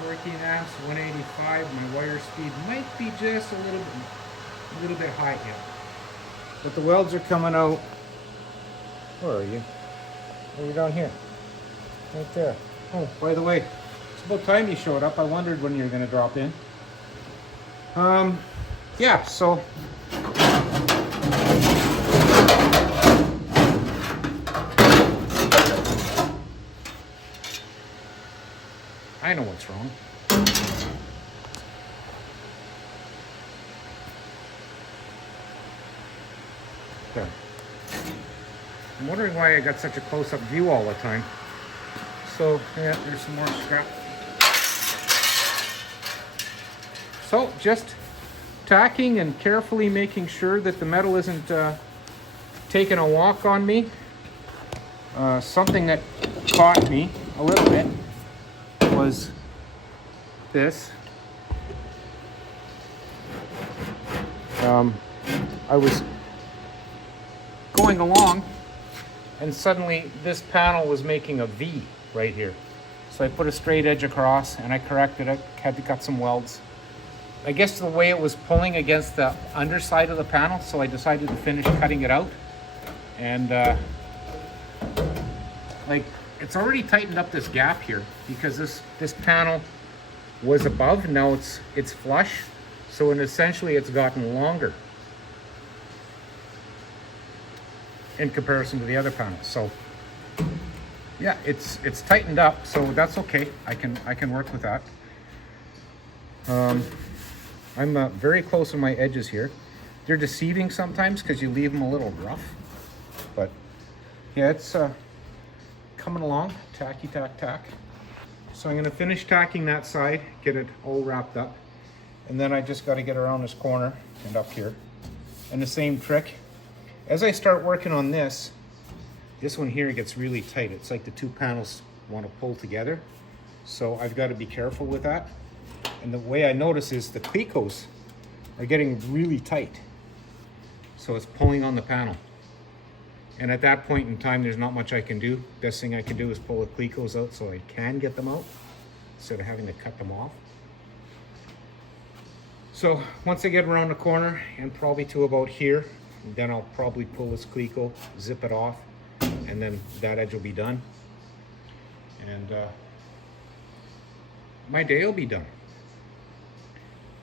14 amps, 185. My wire speed might be just a little bit high here. But the welds are coming out. Where are you? Oh, you're down here. Right there. Oh, by the way, it's about time you showed up. I wondered when you were going to drop in. Yeah, so I know what's wrong. There. I'm wondering why I got such a close-up view all the time. So, yeah, there's some more scrap. So, just tacking and carefully making sure that the metal isn't taking a walk on me. Something that caught me a little bit was this. I was going along and suddenly this panel was making a V right here. So I put a straight edge across and I corrected it, had to cut some welds. I guess the way it was pulling against the underside of the panel, so I decided to finish cutting it out. And like, it's already tightened up this gap here because this panel was above, now it's flush. So essentially it's gotten longer in comparison to the other panels. So yeah, it's tightened up, so that's okay. I can work with that. I'm very close on my edges here. They're deceiving sometimes because you leave them a little rough, but yeah, it's coming along. Tacky, tack, tack. So I'm going to finish tacking that side, get it all wrapped up, and then I just got to get around this corner and up here. And the same trick. As I start working on this one here gets really tight. It's like the two panels want to pull together. So I've got to be careful with that. And the way I notice is the clecos are getting really tight. So it's pulling on the panel. And at that point in time, there's not much I can do. Best thing I can do is pull the clecos out so I can get them out instead of having to cut them off. So once I get around the corner and probably to about here, then I'll probably pull this cleco, zip it off, and then that edge will be done. And my day will be done.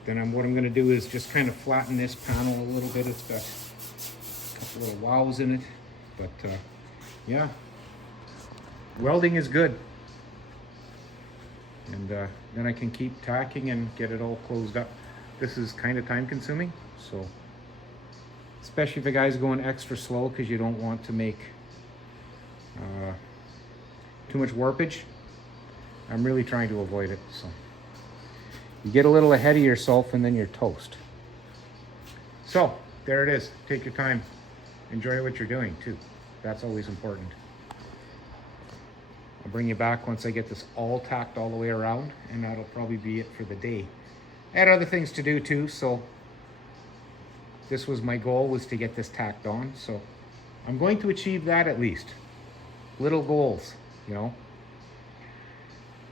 Then what I'm going to do is just kind of flatten this panel a little bit. It's got a couple little wows in it, but yeah, welding is good. And then I can keep tacking and get it all closed up. This is kind of time consuming, so especially if a guy's going extra slow because you don't want to make too much warpage. I'm really trying to avoid it. So you get a little ahead of yourself and then you're toast. So there it is. Take your time. Enjoy what you're doing too. That's always important. I'll bring you back once I get this all tacked all the way around, and that'll probably be it for the day. I had other things to do too, so this was my goal, was to get this tacked on. So I'm going to achieve that at least. Little goals, you know.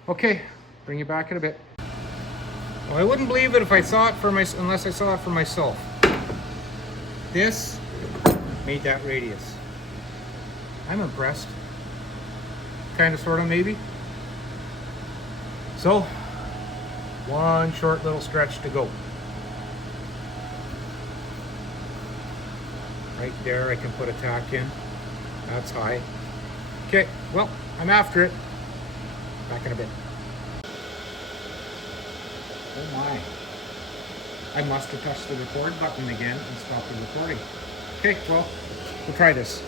Okay, bring you back in a bit. Well, I wouldn't believe it if I saw it unless I saw it for myself. This made that radius. I'm impressed. Kind of, sort of, maybe. So, one short little stretch to go. Right there, I can put a tack in. That's high. Okay, well, I'm after it. Back in a bit. Oh my. I must have touched the record button again and stopped the recording. Okay, well, we'll try this.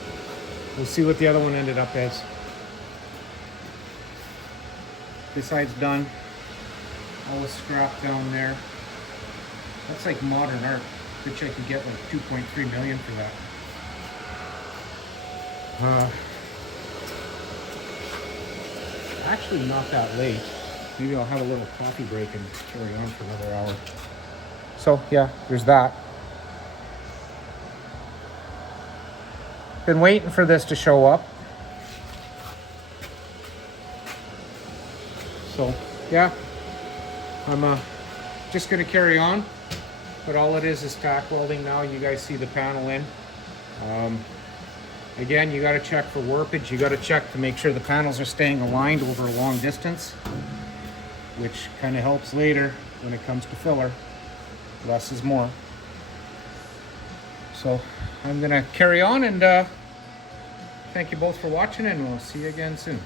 We'll see what the other one ended up as. This side's done. All the scrap down there. That's like modern art. Bet you I could get like 2.3 million for that. Actually not that late. Maybe I'll have a little coffee break and carry on for another hour. So yeah, there's that. Been waiting for this to show up. So yeah, I'm just gonna carry on, but all it is tack welding now. You guys see the panel in. Again, you gotta check for warpage. You gotta check to make sure the panels are staying aligned over a long distance, which kind of helps later when it comes to filler. Less is more. So I'm gonna carry on, and thank you both for watching, and we'll see you again soon.